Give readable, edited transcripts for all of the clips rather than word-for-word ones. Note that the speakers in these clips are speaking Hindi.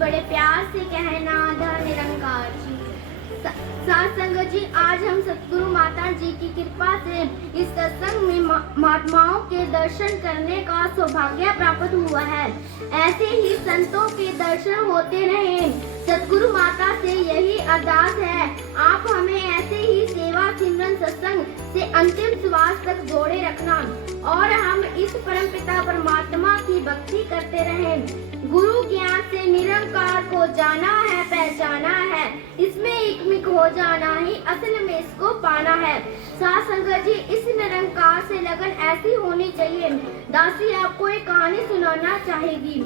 बड़े प्यार से कहना धन निरंकार जी। साथ संगत जी, आज हम सतगुरु माता जी की कृपा से इस सत्संग में महात्माओं के दर्शन करने का सौभाग्य प्राप्त हुआ है। ऐसे ही संतों के दर्शन होते रहे। सतगुरु माता से यही अरदास है, आप हमें ऐसे ही सेवा सिमरन सत्संग से अंतिम श्वास तक जोड़े रखना और हम इस परमपिता परमात्मा की भक्ति करते रहें। गुरु ज्ञान से निरंकार को जाना है, पहचाना है, इसमें एकमिक हो जाना ही असल में इसको पाना है। साथ संगत जी, इस निरंकार से लगन ऐसी होनी चाहिए। दासी आपको एक कहानी सुनाना चाहेगी।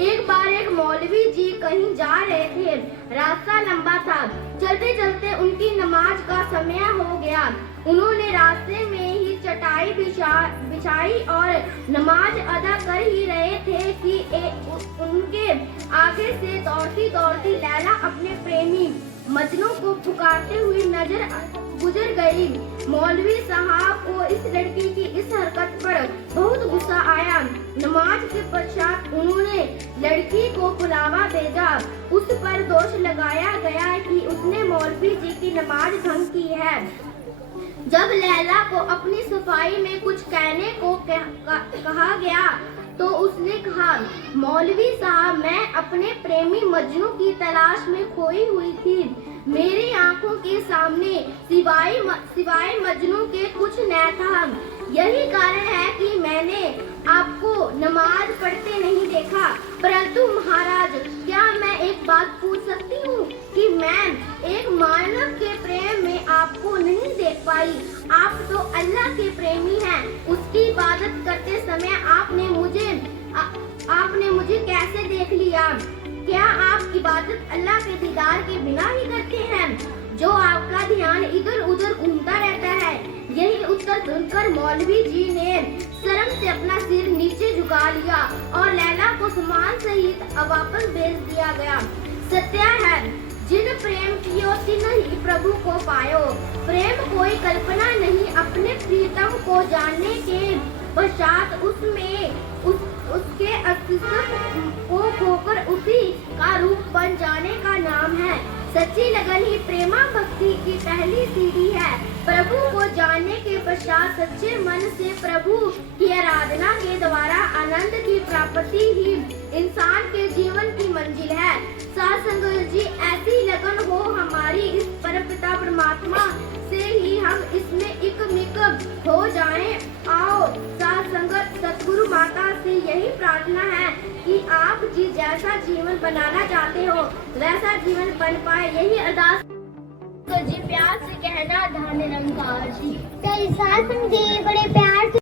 एक बार एक मौलवी जी कहीं जा रहे थे। रास्ता लंबा था। चलते चलते उनकी नमाज का समय हो गया। उन्होंने रास्ते में ही चटाई बिछाई और नमाज अदा कर ही रहे थे कि उनके आगे से दौड़ती दौड़ती लैला अपने प्रेमी मजनू को पुकारते हुए नजर गुजर गई। मौलवी साहब को इस लड़की की इस हरकत पर बहुत गुस्सा आया। नमाज के पश्चात उन्होंने लड़की को बुलावा भेजा। उस पर दोष लगाया गया कि उसने मौलवी जी की नमाज भंग की है। जब लैला को अपनी सफाई में कुछ कहने को कहा गया तो उसने कहा, मौलवी साहब, मैं अपने प्रेमी मजनू की तलाश में खोई हुई थी। मेरी आंखों के सामने सिवाय मजनू के कुछ न था। यही कारण है कि मैंने आपको नमाज पढ़ते नहीं देखा। परंतु महाराज, क्या मैं एक बात पूछ सकती हूँ कि मैं एक मानव के प्रेम में आपको नहीं देख पाई? आप तो अल्लाह के प्रेमी हैं। उसकी इबादत करते समय आपने मुझे कैसे देख लिया? क्या आप इबादत अल्लाह के दीदार के बिना ही करते हैं, जो आपका ध्यान इधर उधर घूमता रहता है? यही उत्तर सुनकर मौलवी जी ने शर्म से अपना सिर नीचे झुका लिया और लैला को सामान सहित वापस भेज दिया गया। सत्य है, जिन प्रेम कियो तिन ही प्रभु को पायो। प्रेम कोई कल्पना नहीं, अपने प्रीतम को जानने के पश्चात उसके अस्तित्व को खोकर उसी का रूप बन जाने का नाम है। सच्ची लगन ही प्रेमा भक्ति की पहली सीढ़ी है। प्रभु को जानने के पश्चात सच्चे मन से प्रभु की आराधना के द्वारा आनंद की प्राप्ति ही इंसान के जीवन की मंजिल है। साथ संगत जी, ऐसी लगन हो हमारी इस परमपिता परमात्मा से ही हम इसमें एकमिक हो जाएं। आओ साथ संगत, सतगुरु माता से यही प्रार्थना है कि आप जी जैसा जीवन बनाना चाहते हो वैसा जीवन बन पाए। यही अरदास तो जी प्यार से कहना धन निरंकार जी। तो साथ जी बड़े प्यार